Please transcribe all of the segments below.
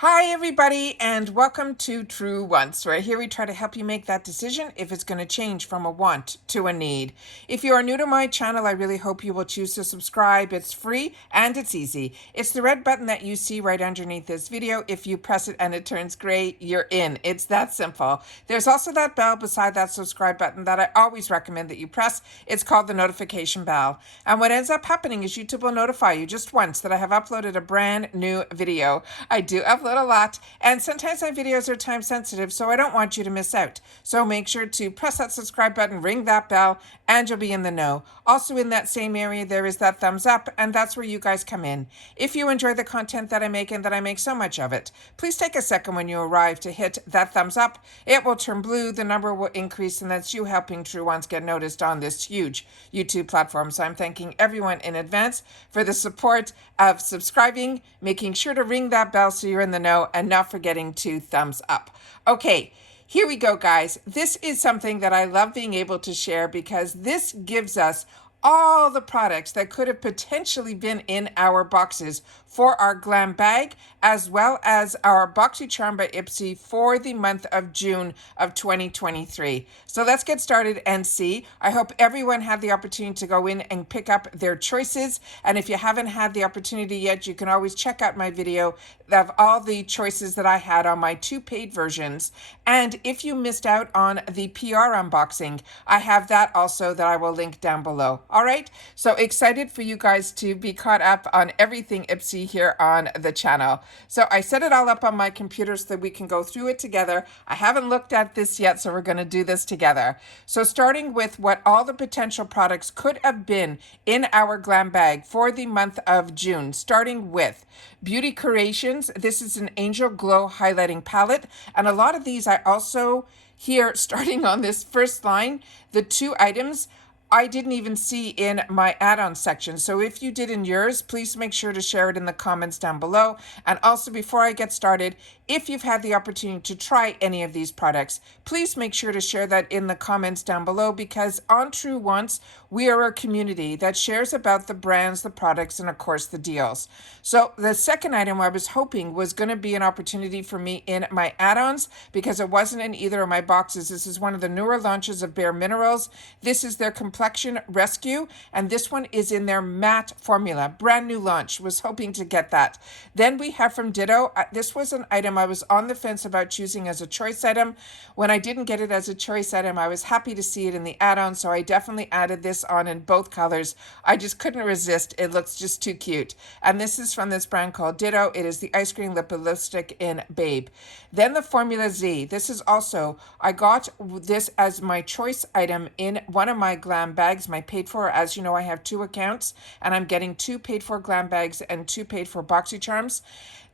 Hi everybody and welcome to True Wants, where here we try to help you make that decision if it's going to change from a want to a need. If you are new to my channel, I really hope you will choose to subscribe. It's free and it's easy. It's the red button that you see right underneath this video. If you press it and it turns gray, you're in. It's that simple. There's also that bell beside that subscribe button that I always recommend that you press. It's called the notification bell. And what ends up happening is YouTube will notify you just once that I have uploaded a brand new video. I do upload a lot, and sometimes my videos are time sensitive, so I don't want you to miss out. So make sure to press that subscribe button, ring that bell, and you'll be in the know. Also in that same area, there is that thumbs up, and that's where you guys come in. If you enjoy the content that I make and that I make so much of it, please take a second when you arrive to hit that thumbs up. It will turn blue, the number will increase, and that's you helping True Ones get noticed on this huge YouTube platform. So I'm thanking everyone in advance for the support of subscribing, making sure to ring that bell so you're in the know, and not forgetting to thumbs up. Okay, here we go, guys. This is something that I love being able to share because this gives us all the products that could have potentially been in our boxes for our Glam bag, as well as our Boxycharm by IPSY for the month of June of 2023. So let's get started and see. I hope everyone had the opportunity to go in and pick up their choices. And if you haven't had the opportunity yet, you can always check out my video of all the choices that I had on my two paid versions. And if you missed out on the PR unboxing, I have that also that I will link down below. All right, so excited for you guys to be caught up on everything IPSY here on the channel. So I set it all up on my computer so that we can go through it together. I haven't looked at this yet, so we're going to do this together. So starting with what all the potential products could have been in our Glam bag for the month of June, starting with Beauty Creations. This is an Angel Glow highlighting palette, and a lot of these I also here starting on this first line, the two items I didn't even see in my add-on section. So if you did in yours, please make sure to share it in the comments down below. And also, before I get started, if you've had the opportunity to try any of these products, please make sure to share that in the comments down below, because on True Wants, we are a community that shares about the brands, the products, and of course the deals. So the second item I was hoping was going to be an opportunity for me in my add-ons, because it wasn't in either of my boxes. This is one of the newer launches of Bare Minerals. This is their Complexion Rescue, and this one is in their matte formula. Brand new launch. Was hoping to get that. Then we have from Ditto. This was an item I was on the fence about choosing as a choice item. When I didn't get it as a choice item, I was happy to see it in the add-on, so I definitely added this on in both colors. I just couldn't resist. It looks just too cute. And this is from this brand called Ditto. It is the Ice Cream Lip Lipstick in Babe. Then the Formula Z. This is also, I got this as my choice item in one of my Glam bags, my paid for. As you know, I have two accounts, and I'm getting two paid for Glam bags and two paid for Boxycharms.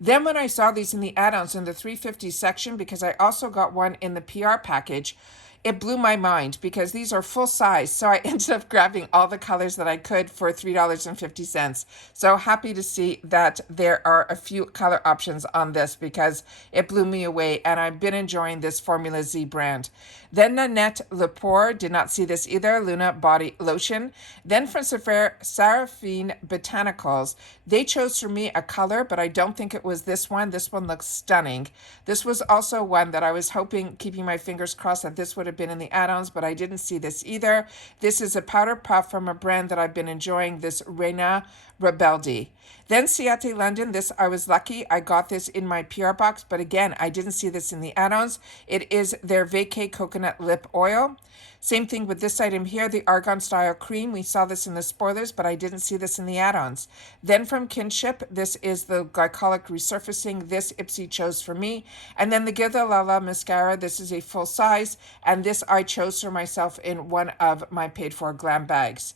Then when I saw these in the add-ons in the 350 section, because I also got one in the PR package, it blew my mind because these are full size. So I ended up grabbing all the colors that I could for $3.50. So happy to see that there are a few color options on this because it blew me away, and I've been enjoying this Formula Z brand. Then Nanette Lepore, did not see this either, Luna Body Lotion. Then from Seraphine Botanicals, they chose for me a color, but I don't think it was this one. This one looks stunning. This was also one that I was hoping, keeping my fingers crossed, that this would have been in the add-ons, but I didn't see this either. This is a powder puff from a brand that I've been enjoying, this Reina Rebeldi. Then Ciate London, this I was lucky. I got this in my PR box, but again, I didn't see this in the add-ons. It is their Vacay Coconut Lip Oil. Same thing with this item here, the Argan Style Cream. We saw this in the spoilers, but I didn't see this in the add-ons. Then from Kinship, this is the Glycolic Resurfacing. This IPSY chose for me. And then the Gilda Lala Mascara. This is a full size, and this I chose for myself in one of my paid for Glam bags.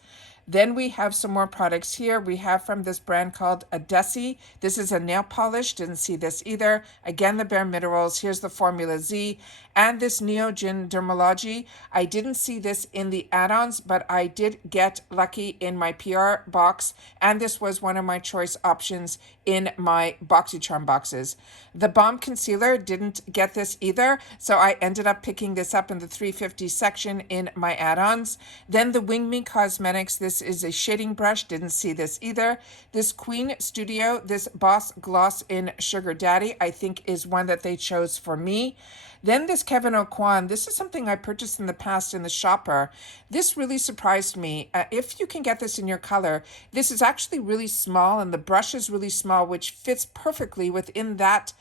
Then we have some more products here. We have from this brand called Addons. This is a nail polish. Didn't see this either. Again, the Bare Minerals. Here's the Formula Z. And this Neogen Dermalogy. I didn't see this in the add-ons, but I did get lucky in my PR box. And this was one of my choice options in my Boxycharm boxes. The Balm Concealer, didn't get this either. So I ended up picking this up in the 350 section in my add-ons. Then the Wing Me Cosmetics. This This is a shading brush. Didn't see this either. This Queen Studio, this Boss Gloss in Sugar Daddy, I think is one that they chose for me. Then this Kevin Aucoin, this is something I purchased in the past in the shopper. This really surprised me. If you can get this in your color, this is actually really small and the brush is really small, which fits perfectly within that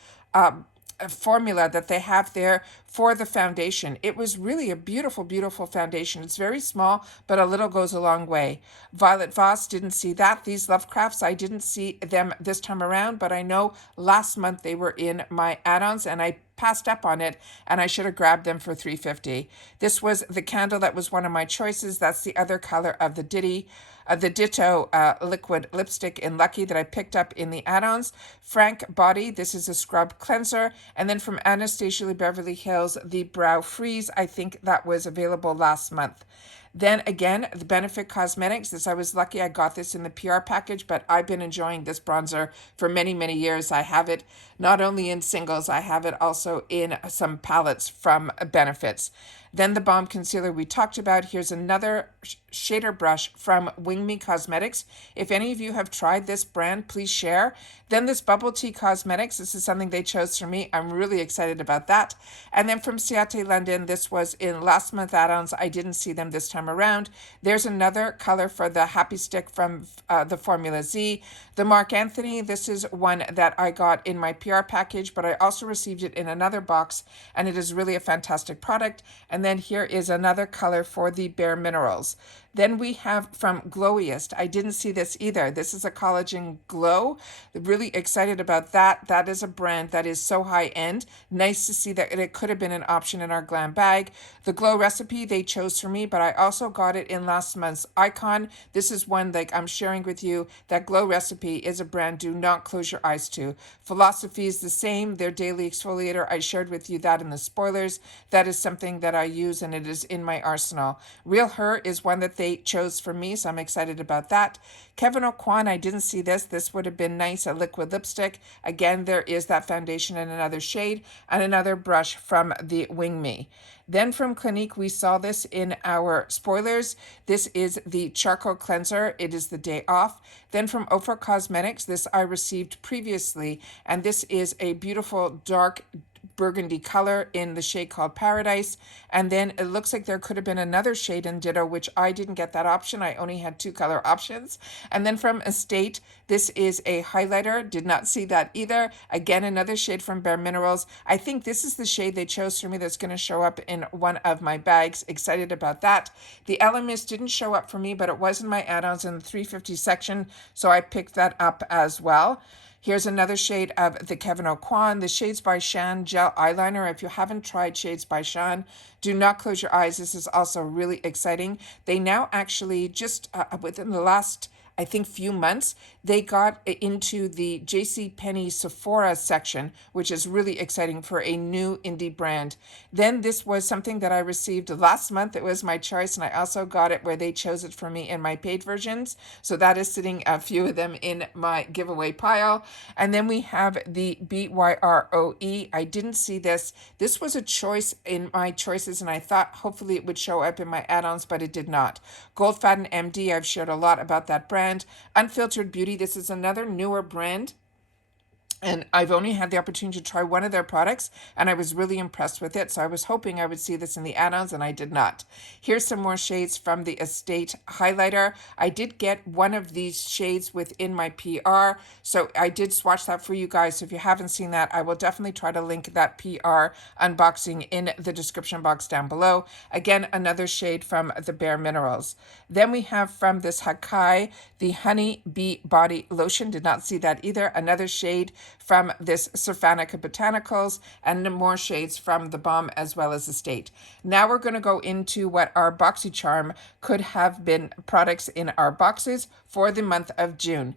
formula that they have there for the foundation. It was really a beautiful, beautiful foundation. It's very small, but a little goes a long way. Violet Voss, didn't see that. These Lovecrafts, I didn't see them this time around, but I know last month they were in my add-ons and I passed up on it and I should have grabbed them for $3.50. This was the candle that was one of my choices. That's the other color of the Ditto liquid lipstick in Lucky that I picked up in the add-ons. Frank Body, this is a scrub cleanser. And then from Anastasia Beverly Hills, the Brow Freeze. I think that was available last month. Then again, the Benefit Cosmetics. This, I was lucky I got this in the PR package, but I've been enjoying this bronzer for many, many years. I have it not only in singles, I have it also in some palettes from Benefits. Then the Balm Concealer we talked about. Here's another shader brush from Wing Me Cosmetics. If any of you have tried this brand, please share. Then this Bubble Tea Cosmetics. This is something they chose for me. I'm really excited about that. And then from Ciate London, this was in last month add-ons. I didn't see them this time around. There's another color for the Happy Stick from the Formula Z. The Mark Anthony, this is one that I got in my PR package, but I also received it in another box, and it is really a fantastic product. And then here is another color for the Bare Minerals. Then we have from Glowiest. I didn't see this either. This is a collagen glow. Really excited about that. That is a brand that is so high end. Nice to see that it could have been an option in our glam bag. The Glow Recipe they chose for me, but I also got it in last month's Icon. This is one like I'm sharing with you. That Glow Recipe is a brand do not close your eyes to. Philosophy is the same. Their daily exfoliator, I shared with you that in the spoilers. That is something that I use and it is in my arsenal. Real Her is one that they chose for me, so I'm excited about that. Kevin Aucoin, I didn't see this. This would have been nice, a liquid lipstick. Again, there is that foundation in another shade and another brush from the Wing Me. Then from Clinique, we saw this in our spoilers. This is the Charcoal Cleanser. It is the Day Off. Then from Ofra Cosmetics, this I received previously, and this is a beautiful dark burgundy color in the shade called Paradise. And then it looks like there could have been another shade in Ditto, which I didn't get that option. I only had 2 color options. And then from Estate, this is a highlighter. Did not see that either. Again, another shade from Bare Minerals. I think this is the shade they chose for me that's going to show up in one of my bags. Excited about that. The Elemis didn't show up for me, but it was in my add-ons in the $3.50 section, so I picked that up as well. Here's another shade of the Kevin Aucoin, the Shades by Shan Gel Eyeliner. If you haven't tried Shades by Shan, do not close your eyes. This is also really exciting. They now actually just within the last, I think, few months, they got into the JCPenney Sephora section, which is really exciting for a new indie brand. Then this was something that I received last month. It was my choice, and I also got it where they chose it for me in my paid versions. So that is sitting a few of them in my giveaway pile. And then we have the BYROE. I didn't see this. This was a choice in my choices, and I thought hopefully it would show up in my add-ons, but it did not. Gold Fatten MD, I've shared a lot about that brand. Unfiltered Beauty, this is another newer brand. And I've only had the opportunity to try one of their products, and I was really impressed with it. So I was hoping I would see this in the add-ons, and I did not. Here's some more shades from the Estate highlighter. I did get one of these shades within my PR, so I did swatch that for you guys. So if you haven't seen that, I will definitely try to link that PR unboxing in the description box down below. Again, another shade from the Bare Minerals. Then we have from this Hakai, the Honey Bee Body Lotion. Did not see that either. Another shade from this Surfanica Botanicals, and more shades from the Balm as well as Estate. Now we're going to go into what our Boxycharm could have been products in our boxes for the month of June.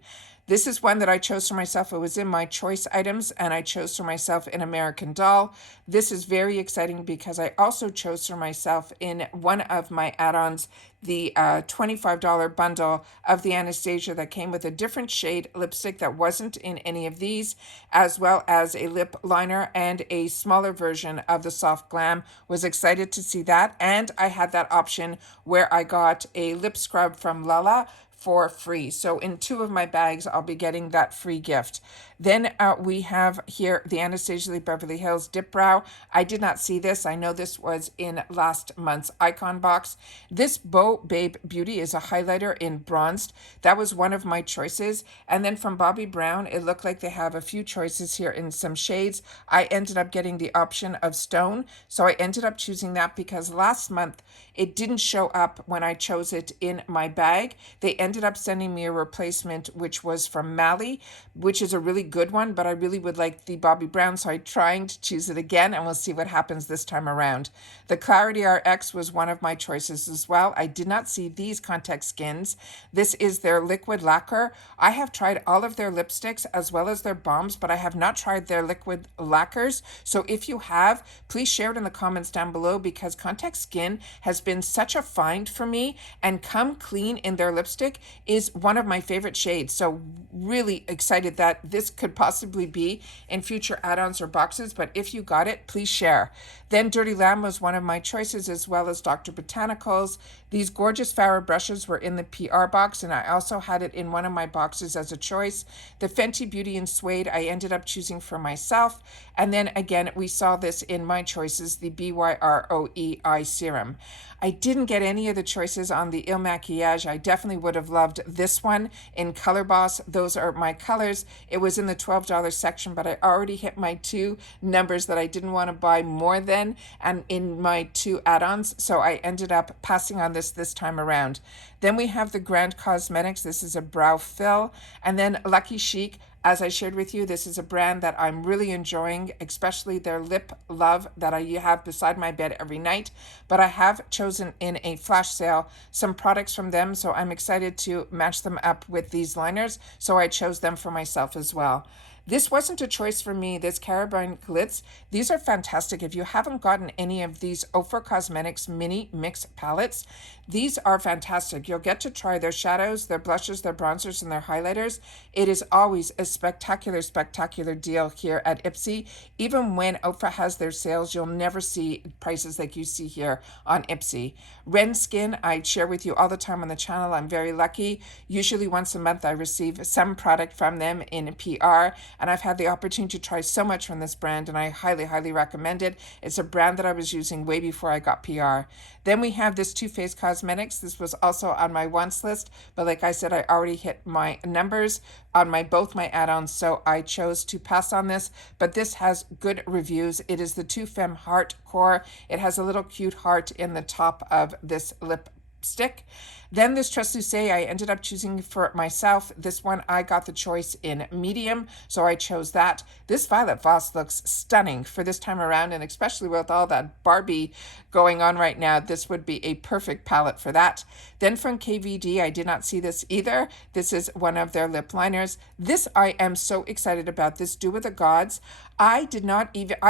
This is one that I chose for myself. It was in my choice items, and I chose for myself an American Doll. This is very exciting because I also chose for myself in one of my add-ons the $25 bundle of the Anastasia that came with a different shade lipstick that wasn't in any of these, as well as a lip liner and a smaller version of the Soft Glam. Was excited to see that, and I had that option where I got a lip scrub from Lala for free. So in 2 of my bags, I'll be getting that free gift. Then we have here the Anastasia Beverly Hills Dip Brow. I did not see this. I know this was in last month's Icon box. This Beau Babe Beauty is a highlighter in bronzed. That was one of my choices. And then from Bobbi Brown, it looked like they have a few choices here in some shades. I ended up getting the option of Stone. So I ended up choosing that because last month it didn't show up when I chose it in my bag. They ended up sending me a replacement, which was from Mally, which is a really good one, but I really would like the Bobbi Brown, so I'm trying to choose it again, and we'll see what happens this time around. The Clarity RX was one of my choices as well. I did not see these Contact Skins. This is their liquid lacquer. I have tried all of their lipsticks as well as their balms, but I have not tried their liquid lacquers. So if you have, please share it in the comments down below, because Contact Skin has been such a find for me, and Come Clean in their lipstick is one of my favorite shades. So really excited that this could possibly be in future add-ons or boxes, but if you got it, please share. Then Dirty Lamb was one of my choices, as well as Dr. Botanicals. These gorgeous Farrah brushes were in the PR box, and I also had it in one of my boxes as a choice. The Fenty Beauty in Suede I ended up choosing for myself. And then again, we saw this in my choices, the BYROE Eye Serum. I didn't get any of the choices on the Il Maquillage. I definitely would have loved this one in Color Boss. Those are my colors. It was in the $12 section, but I already hit my 2 numbers that I didn't want to buy more than, and in my 2 add-ons, so I ended up passing on this time around. Then we have the Grand Cosmetics. This is a brow fill. And then Lucky Chic. As I shared with you, this is a brand that I'm really enjoying, especially their Lip Love that I have beside my bed every night. But I have chosen in a flash sale some products from them, so I'm excited to match them up with these liners. So I chose them for myself as well. This wasn't a choice for me, this Carabine Glitz. These are fantastic. If you haven't gotten any of these Ofra Cosmetics mini mix palettes, these are fantastic. You'll get to try their shadows, their blushes, their bronzers, and their highlighters. It is always a spectacular, spectacular deal here at IPSY. Even when Ofra has their sales, you'll never see prices like you see here on IPSY. Ren Skin, I share with you all the time on the channel. I'm very lucky. Usually once a month, I receive some product from them in PR, and I've had the opportunity to try so much from this brand, and I highly, highly recommend it. It's a brand that I was using way before I got PR. Then we have this Too Faced Cosmetics. This was also on my wants list, but like I said, I already hit my numbers on both my add-ons, so I chose to pass on this, but this has good reviews. It is the Too Femme Heart Core. It has a little cute heart in the top of this lipstick. Then this Translucé I ended up choosing for myself. This one I got the choice in medium, so I chose that. This Violet Voss looks stunning for this time around, and especially with all that Barbie going on right now, this would be a perfect palette for that. Then from KVD, I did not see this either. This is one of their lip liners. This I am so excited about, this Dew of the Gods. I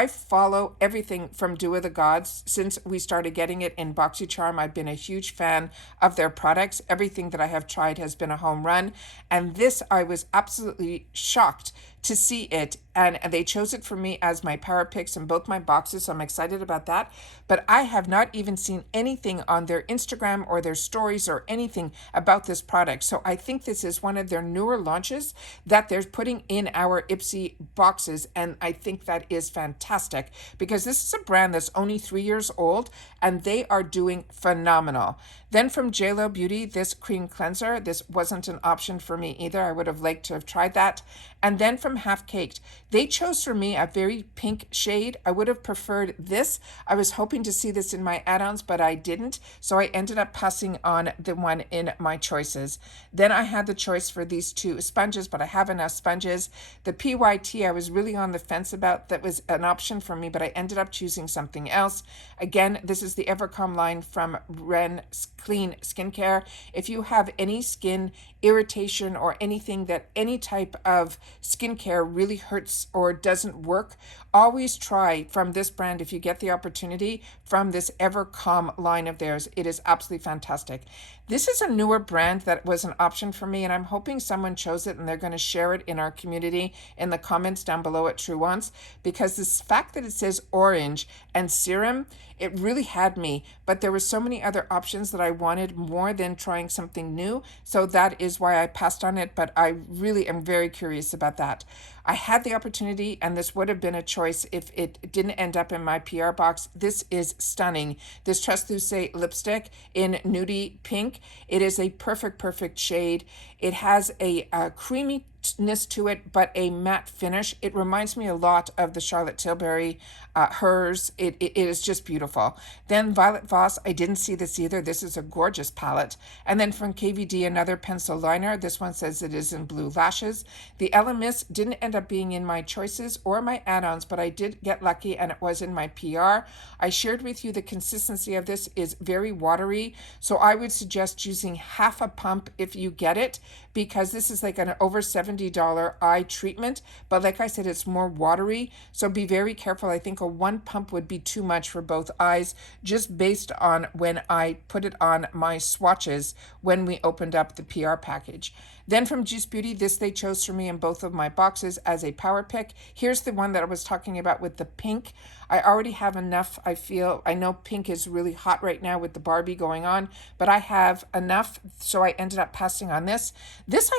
follow everything from Dew of the Gods since we started getting it in Boxycharm. I've been a huge fan of their products. Everything that I have tried has been a home run. And this, I was absolutely shocked to see it, and they chose it for me as my Power Picks in both my boxes, so I'm excited about that. But I have not even seen anything on their Instagram or their stories or anything about this product. So I think this is one of their newer launches that they're putting in our IPSY boxes, and I think that is fantastic because this is a brand that's only 3 years old, and they are doing phenomenal. Then from JLo Beauty, this cream cleanser. This wasn't an option for me either. I would have liked to have tried that. And then from from Half Caked. They chose for me a very pink shade. I would have preferred this. I was hoping to see this in my add-ons, but I didn't. So I ended up passing on the one in my choices. Then I had the choice for these two sponges, but I have enough sponges. The PYT I was really on the fence about. That was an option for me, but I ended up choosing something else. Again, this is the Evercom line from Ren Clean Skincare. If you have any skin irritation or anything that any type of skincare really hurts or doesn't work, always try from this brand if you get the opportunity from this Evercom line of theirs. It is absolutely fantastic. This is a newer brand that was an option for me, and I'm hoping someone chose it and they're going to share it in our community in the comments down below at True Wants, because this fact that it says orange and serum, it really had me, but there were so many other options that I wanted more than trying something new. So that is why I passed on it, but I really am very curious about that. I had the opportunity, and this would have been a choice if it didn't end up in my PR box. This is stunning. This Translucent lipstick in nudie pink. It is a perfect shade. It has a creaminess to it, but a matte finish. It reminds me a lot of the Charlotte Tilbury, hers. It is just beautiful. Then Violet Voss, I didn't see this either. This is a gorgeous palette. And then from KVD, another pencil liner. This one says it is in Blue Lashes. The Elemis didn't end up being in my choices or my add-ons, but I did get lucky and it was in my PR. I shared with you the consistency of this is very watery, so I would suggest using half a pump if you get it, because this is like an over $70 eye treatment, but like I said, it's more watery, so be very careful. I think a one pump would be too much for both eyes, just based on when I put it on my swatches when we opened up the PR package. Then from Juice Beauty, this they chose for me in both of my boxes as a power pick. Here's the one that I was talking about with the pink. I already have enough. I know pink is really hot right now with the Barbie going on, but I have enough, so I ended up passing on this. This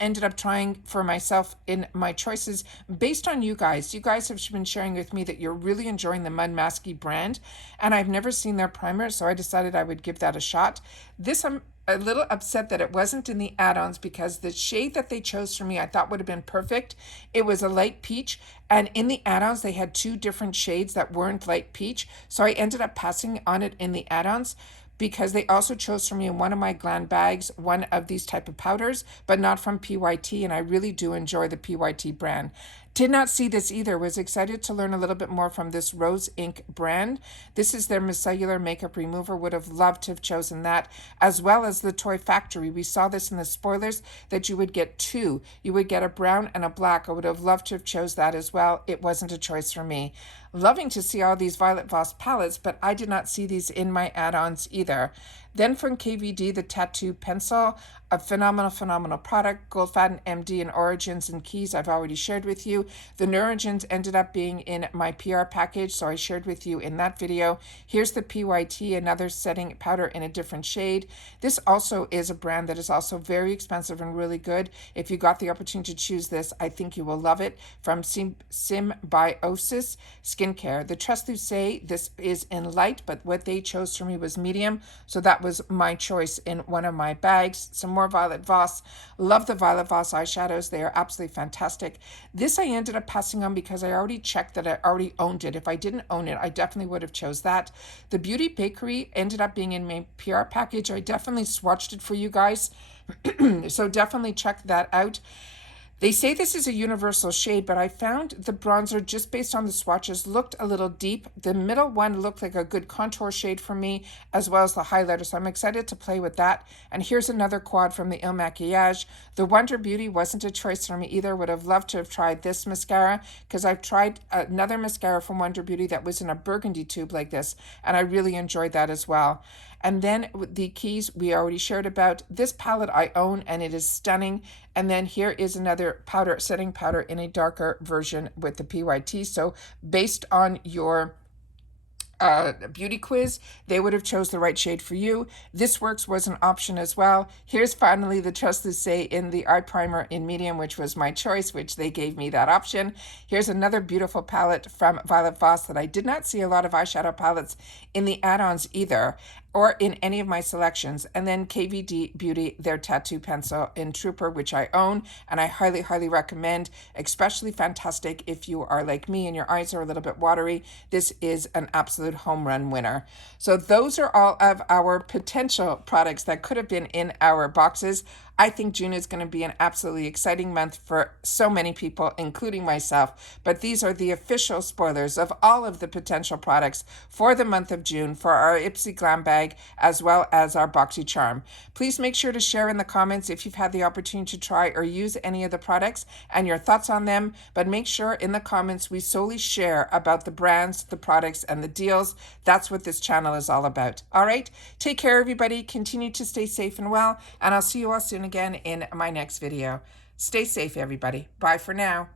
ended up trying for myself in my choices based on you guys. You guys have been sharing with me that you're really enjoying the Mud Masky brand, and I've never seen their primer, so I decided I would give that a shot. This I'm a little upset that it wasn't in the add-ons, because the shade that they chose for me I thought would have been perfect. It was a light peach, and in the add-ons they had two different shades that weren't light peach, so I ended up passing on it in the add-ons, because they also chose for me in one of my GLAMBAGs one of these type of powders, but not from PYT, and I really do enjoy the PYT brand. Did not see this either. Was excited to learn a little bit more from this Rose Inc brand. This is their micellar makeup remover. Would have loved to have chosen that, as well as the Toy Factory. We saw this in the spoilers that you would get two. You would get a brown and a black. I would have loved to have chose that as well. It wasn't a choice for me. Loving to see all these Violet Voss palettes, but I did not see these in my add-ons either. Then from KVD, the Tattoo Pencil, a phenomenal product. Goldfaden MD and Origins and Keys I've already shared with you. The Neurogens ended up being in my PR package, so I shared with you in that video. Here's the PYT, another setting powder in a different shade. This also is a brand that is also very expensive and really good. If you got the opportunity to choose this, I think you will love it. From Symbiosis Skincare. The Translucent, this is in light, but what they chose for me was medium, so that was my choice in one of my bags. Some more Violet Voss. Love the Violet Voss eyeshadows. They are absolutely fantastic. This I ended up passing on because I already checked that I already owned it. If I didn't own it, I definitely would have chose that. The Beauty Bakery ended up being in my PR package. I definitely swatched it for you guys, so definitely check that out. They say this is a universal shade, but I found the bronzer, just based on the swatches, looked a little deep. The middle one looked like a good contour shade for me, as well as the highlighter, so I'm excited to play with that. And here's another quad from the Il Maquillage. The Wonder Beauty wasn't a choice for me either. Would have loved to have tried this mascara, because I've tried another mascara from Wonder Beauty that was in a burgundy tube like this, and I really enjoyed that as well. And then the Keys we already shared about. This palette I own, and it is stunning. And then here is another powder, setting powder in a darker version with the PYT. So based on your beauty quiz, they would have chose the right shade for you. This Works was an option as well. Here's finally the Translucent in the eye primer in medium, which was my choice, which they gave me that option. Here's another beautiful palette from Violet Voss that I did not see a lot of eyeshadow palettes in the add-ons either. or in any of my selections. And then KVD Beauty, their tattoo pencil in Trooper, which I own and I highly, highly recommend, especially fantastic if you are like me and your eyes are a little bit watery. This is an absolute home run winner. So those are all of our potential products that could have been in our boxes. I think June is going to be an absolutely exciting month for so many people, including myself. But these are the official spoilers of all of the potential products for the month of June for our IPSY Glam Bag, as well as our Boxycharm. Please make sure to share in the comments if you've had the opportunity to try or use any of the products and your thoughts on them. But make sure in the comments we solely share about the brands, the products, and the deals. That's what this channel is all about. All right, take care, everybody. Continue to stay safe and well, and I'll see you all soon again in my next video. Stay safe, everybody. Bye for now.